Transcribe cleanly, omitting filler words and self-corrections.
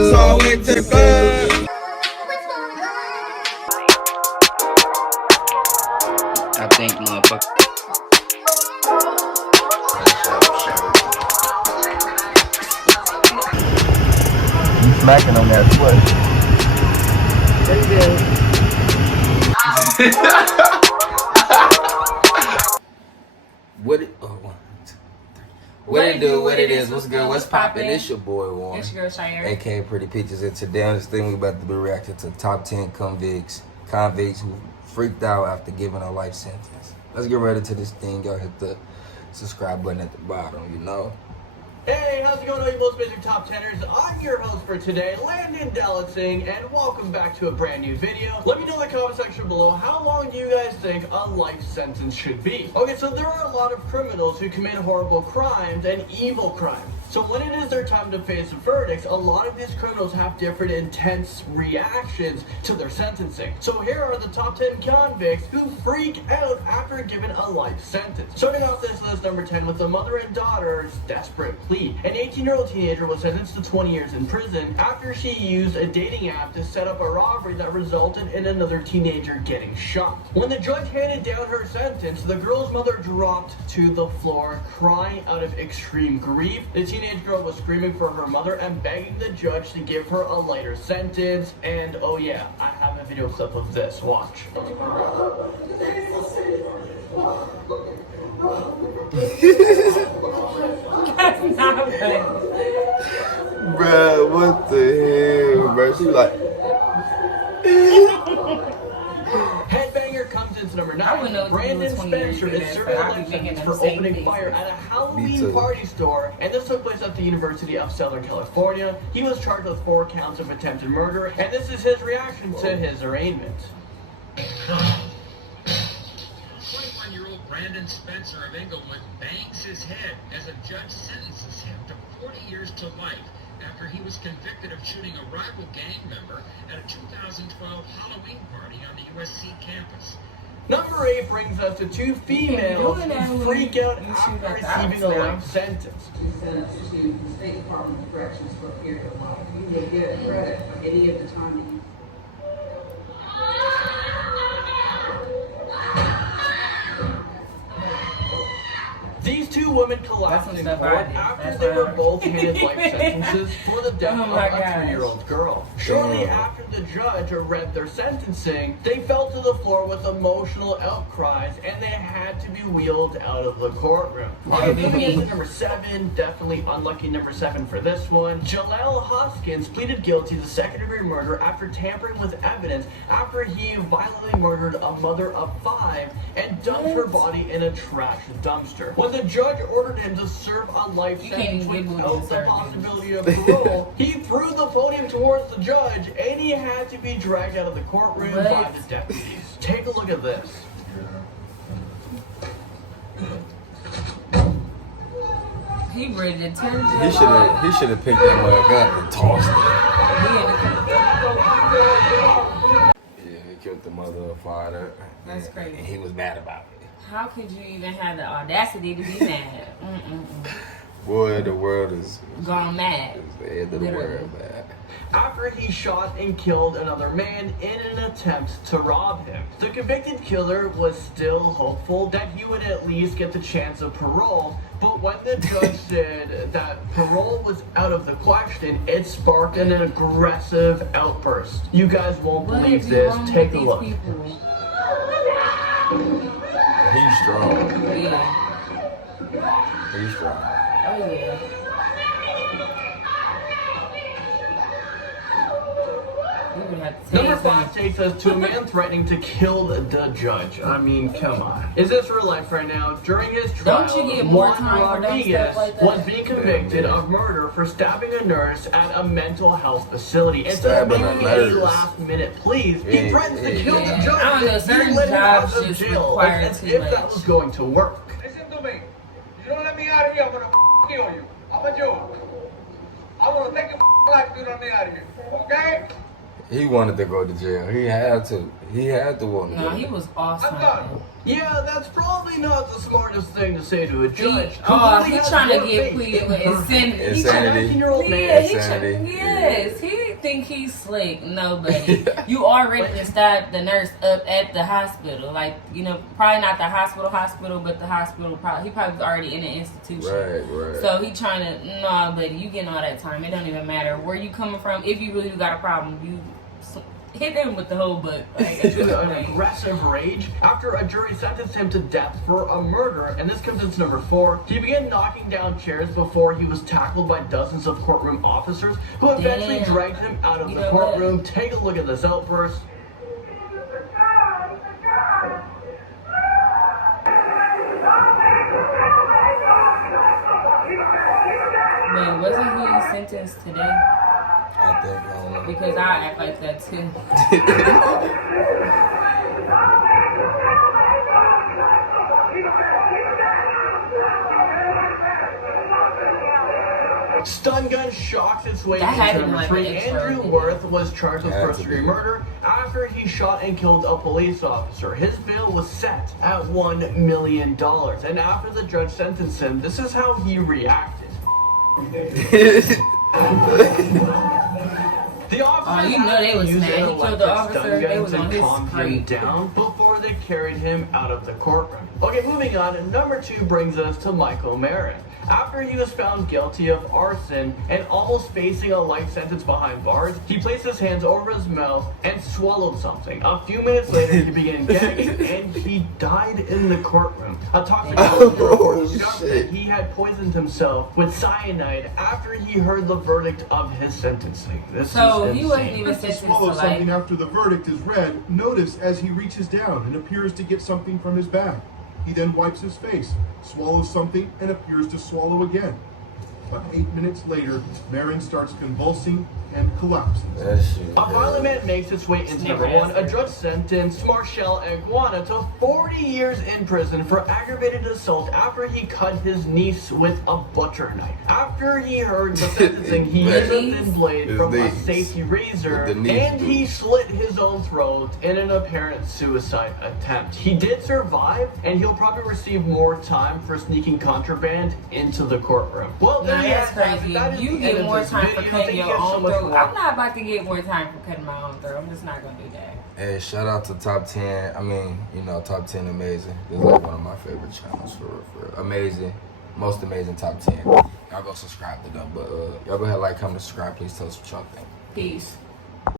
So I went to the club. I think motherfucker. You smacking on that foot. What it? Oh, one, two, three. What it do? What it is? What's good? What's poppin'? It's your boy Warren. It's your girl Shiaira. AKA Pretty Peaches, and today on this thing we about to be reacting to top 10 convicts who freaked out after giving a life sentence. Let's get ready to this thing. Y'all hit the subscribe button at the bottom. You know. Hey, how's it going, all you most basic top 10ers? I'm your host for today, Landon Dallasing, and welcome back to a brand new video. Let me know in the comment section below, how long do you guys think a life sentence should be? Okay, so there are a lot of criminals who commit horrible crimes and evil crimes. So when it is their time to face verdicts, a lot of these criminals have different intense reactions to their sentencing. So here are the top 10 convicts who freak out after given a life sentence. Starting off this list, number 10, with the mother and daughter's desperate plea. An 18-year-old teenager was sentenced to 20 years in prison after she used a dating app to set up a robbery that resulted in another teenager getting shot. When the judge handed down her sentence, the girl's mother dropped to the floor, crying out of extreme grief. The teenage girl was screaming for her mother and begging the judge to give her a lighter sentence. And oh yeah, I have a video clip of this. Watch. That's not good. Bruh, what the hell, bruh? She was like, Headbanger comes into number I wouldn't know 9. what to do Brandon with 20 years Spencer later, is so serving a I'd be life thinking sentence the for same opening thing. fire at a Me Halloween too. party store, and this took place at the University of Southern California. He was charged with 4 counts of attempted murder, and this is his reaction to his arraignment. 21-year-old Brandon Spencer of Englewood bangs his head as a judge sentences him to 40 years to life after he was convicted of shooting a rival gang member at a 2012 Halloween party on the USC campus. Number 8 brings us to 2 females who freak out after receiving a life sentence. Sentenced to the State Department of Corrections for a period of life. You may get credit for any of the time that you. These 2 women collapsed in court after they were both handed life sentences for the death of a 2-year-old girl. Shortly after the judge read their sentencing, they fell to the floor with emotional outcries and they had to be wheeled out of the courtroom. Moving into number 7, definitely unlucky number 7 for this one. Jaleel Hoskins pleaded guilty to second-degree murder after tampering with evidence after he violently murdered a mother of 5 and dumped her body in a trash dumpster. When the judge ordered him to serve a life sentence without the possibility of parole, he threw the podium towards the judge and he had to be dragged out of the courtroom by the deputies. Take a look at this. He ready to turn. he should have picked that mug up and tossed it. Yeah, he killed the mother of father. That's crazy. And he was mad about it. How could you even have the audacity to be mad? Boy, the world is Gone mad. it's the end of the world, man. After he shot and killed another man in an attempt to rob him. The convicted killer was still hopeful that he would at least get the chance of parole, but when the judge said that parole was out of the question, it sparked an aggressive outburst. You guys won't believe this. Take a look. He's strong. Yeah. He's strong. Oh yeah. Number 5 takes us to a man threatening to kill the judge. I mean, come on. Is this real life right now? During his trial, Don't you get more Juan time for dumb Rodriguez stuff like that? was being convicted of murder for stabbing a nurse at a mental health facility. Instead of Stabbing a making any nurse. last-minute pleas, he Yeah, threatens to kill the yeah. judge I don't know, and certain let him out jobs of just jail require as too if that much. was going to work. Listen to me. You don't let me out of here, I'm gonna kill you. I'm a Jew. I wanna take your life if you don't let me out of here. Okay? He wanted to go to jail. He had to. He had to want to No, go. he was awesome. I'm done. Yeah, that's probably not the smartest thing to say to a judge. He's Completely trying to has get no pleaded faith with in her. insanity. He Insanity. 19-year-old Yeah, man. he Insanity. yes, he think he's slick. Nobody. You already just stabbed the nurse up at the hospital. Like, you know, probably not the hospital, but the hospital he probably was already in an institution. Right. So he trying to, nah, buddy, you getting all that time. It don't even matter where you coming from. If you really got a problem, you hit him with the whole butt. Like, To an aggressive rage after a jury sentenced him to death for a murder, and this comes into number 4. He began knocking down chairs before he was tackled by dozens of courtroom officers who eventually Damn. dragged him out of You the know what? courtroom. Take a look at this outburst. Man, wasn't he sentenced today? I think, I don't know. Because I act like that too. Stun gun shocks its way That had into to be number like 3. an extra Andrew thing. Worth was charged with Had to first-degree be. murder after he shot and killed a police officer. His bail was set at $1 million, and after the judge sentenced him, this is how he reacted. The officers you know had they to was use mad. an He killed the electric officer. stun They gun was to on his calm him street. down before they carried him out of the courtroom. Okay, moving on. Number 2 brings us to Michael Merritt. After he was found guilty of arson and almost facing a life sentence behind bars, he placed his hands over his mouth and swallowed something. A few minutes later, he began gagging and he died in the courtroom. A toxicology report discovered that he had poisoned himself with cyanide after he heard the verdict of his sentencing. This So is he wasn't insane. even To sentenced to swallow something life. after the verdict is read, notice as he reaches down and appears to get something from his bag. He then wipes his face, swallows something, and appears to swallow again. But 8 minutes later, Marin starts convulsing and collapses. That shit. A violent man makes its way into number 1. A judge sentenced Marshall Iguana to 40 years in prison for aggravated assault after he cut his niece with a butcher knife. After he heard the sentencing, he used a thin blade His from a knees. safety razor With the knees, and he dude. slit his own throat in an apparent suicide attempt. He did survive, and he'll probably receive more time for sneaking contraband into the courtroom. Well, there Now you that's have it. crazy. That is You the get end of more this time for video. cutting Thank your you so own much throat. for I'm not about to get more time for cutting my own throat. I'm just not gonna do that. Hey, shout out to Top 10. I mean, you know, Top 10 Amazing. This is like one of my favorite channels for real. Amazing. Most amazing Top 10. Y'all go subscribe to them. But y'all go ahead, like, comment, subscribe. Please tell us what y'all think. Peace.